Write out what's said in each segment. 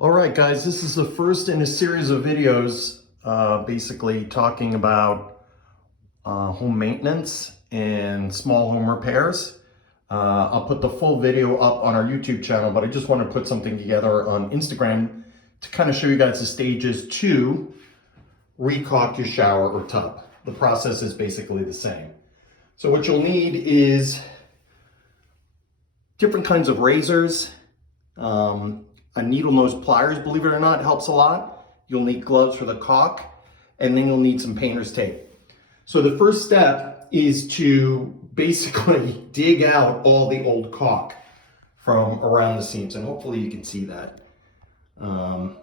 All right, guys, this is the first in a series of videos basically talking about home maintenance and small home repairs. I'll put the full video up on our YouTube channel, but I just want to put something together on Instagram to kind of show you guys the stages to re-caulk your shower or tub. The process is basically the same. So what you'll need is different kinds of razors, a needle nose pliers, believe it or not, helps a lot. You'll need gloves for the caulk, and then you'll need some painter's tape. So the first step is to basically dig out all the old caulk from around the seams, and hopefully you can see that.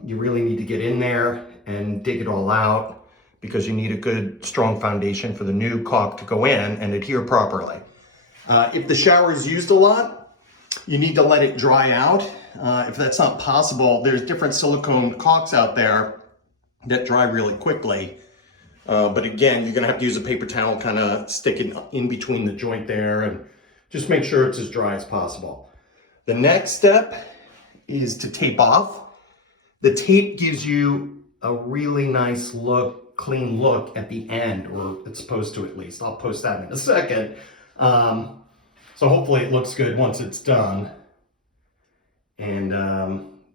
You really need to get in there and dig it all out because you need a good, strong foundation for the new caulk to go in and adhere properly. If the shower is used a lot, you need to let it dry out. If that's not possible, there's different silicone caulks out there that dry really quickly. But again, you're gonna have to use a paper towel, kind of stick it in between the joint there and just make sure it's as dry as possible. The next step is to tape off. The tape gives you a really nice look, clean look at the end, or it's supposed to at least. I'll post that in a second. So hopefully it looks good once it's done. And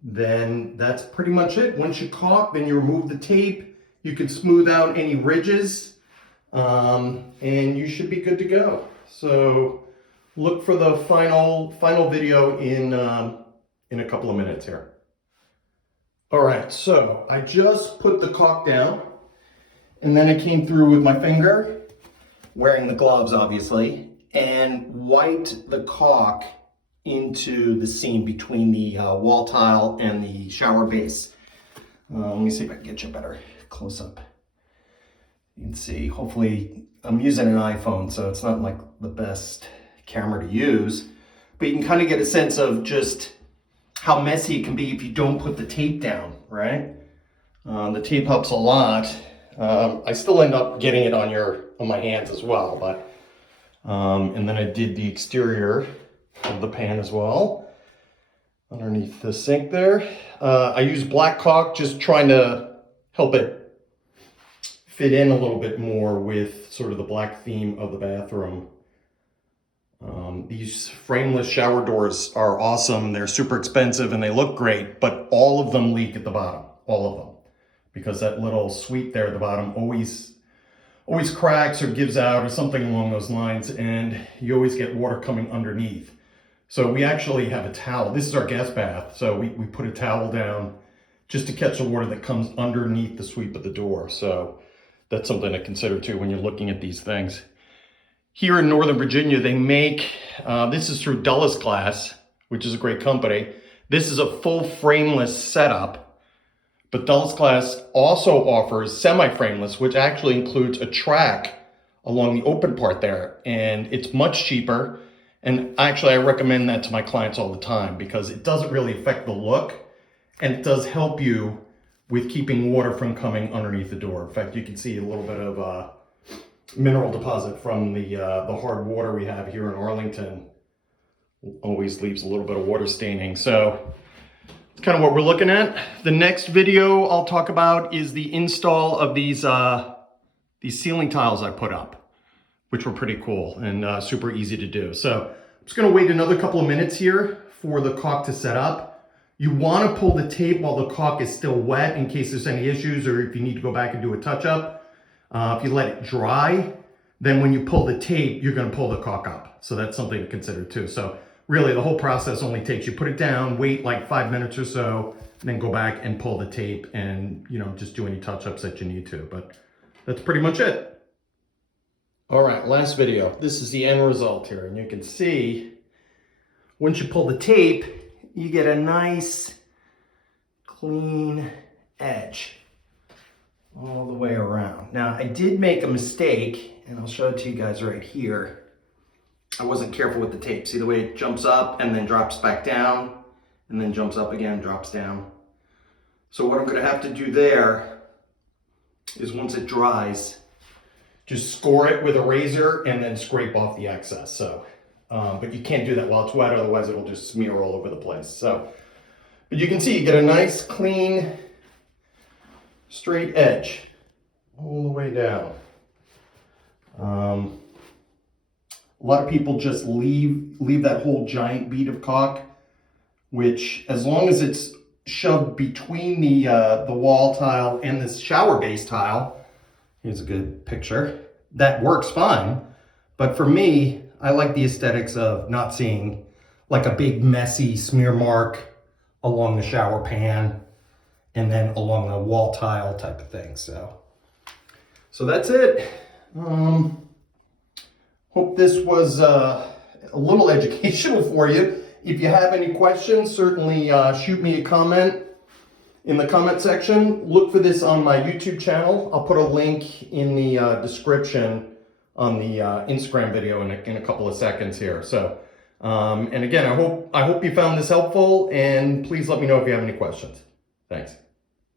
then that's pretty much it. Once you caulk, then you remove the tape. You can smooth out any ridges, and you should be good to go. So look for the final video in a couple of minutes here. All right, so I just put the caulk down, and then I came through with my finger, wearing the gloves obviously, and wiped the caulk into the seam between the wall tile and the shower base. Let me see if I can get you a better close up. You can see, hopefully, I'm using an iPhone, so it's not like the best camera to use, but you can kind of get a sense of just how messy it can be if you don't put the tape down, right? The tape helps a lot. I still end up getting it on my hands as well, but and then I did the exterior of the pan as well, underneath the sink there. I use black caulk, just trying to help it fit in a little bit more with sort of the black theme of the bathroom. These frameless shower doors are awesome. They're super expensive and they look great, but all of them leak at the bottom, all of them, because that little sweep there at the bottom always cracks or gives out or something along those lines, and you always get water coming underneath. So we actually have a towel. This is our guest bath, so we put a towel down just to catch the water that comes underneath the sweep of the door. So that's something to consider too when you're looking at these things. Here in Northern Virginia, they make, this is through Dulles Glass, which is a great company. This is a full frameless setup, but Dulles Glass also offers semi-frameless, which actually includes a track along the open part there, and it's much cheaper. And actually, I recommend that to my clients all the time because it doesn't really affect the look, and it does help you with keeping water from coming underneath the door. In fact, you can see a little bit of mineral deposit from the hard water we have here in Arlington. Always leaves a little bit of water staining. So it's kind of what we're looking at. The next video I'll talk about is the install of these ceiling tiles I put up, which were pretty cool and super easy to do. So I'm just gonna wait another couple of minutes here for the caulk to set up. You wanna pull the tape while the caulk is still wet in case there's any issues or if you need to go back and do a touch-up. If you let it dry, then when you pull the tape, you're gonna pull the caulk up. So that's something to consider too. So really the whole process only takes, you put it down, wait like 5 minutes or so, and then go back and pull the tape and just do any touch-ups that you need to. But that's pretty much it. All right, last video. This is the end result here. And you can see, once you pull the tape, you get a nice, clean edge all the way around. Now, I did make a mistake, and I'll show it to you guys right here. I wasn't careful with the tape. See the way it jumps up and then drops back down, and then jumps up again, drops down. So what I'm gonna have to do there is once it dries, just score it with a razor and then scrape off the excess. So, but you can't do that while it's wet, otherwise it'll just smear all over the place. So But you can see you get a nice, clean, straight edge all the way down. A lot of people just leave that whole giant bead of caulk, which, as long as it's shoved between the wall tile and this shower base tile, here's a good picture, that works fine. But for me, I like the aesthetics of not seeing like a big messy smear mark along the shower pan and then along the wall tile type of thing. So that's it. Hope this was a little educational for you. If you have any questions, certainly shoot me a comment in the comment section. Look for this on my YouTube channel. I'll put a link in the description on the Instagram video in a couple of seconds here. So, and again, I hope you found this helpful, and please let me know if you have any questions. Thanks.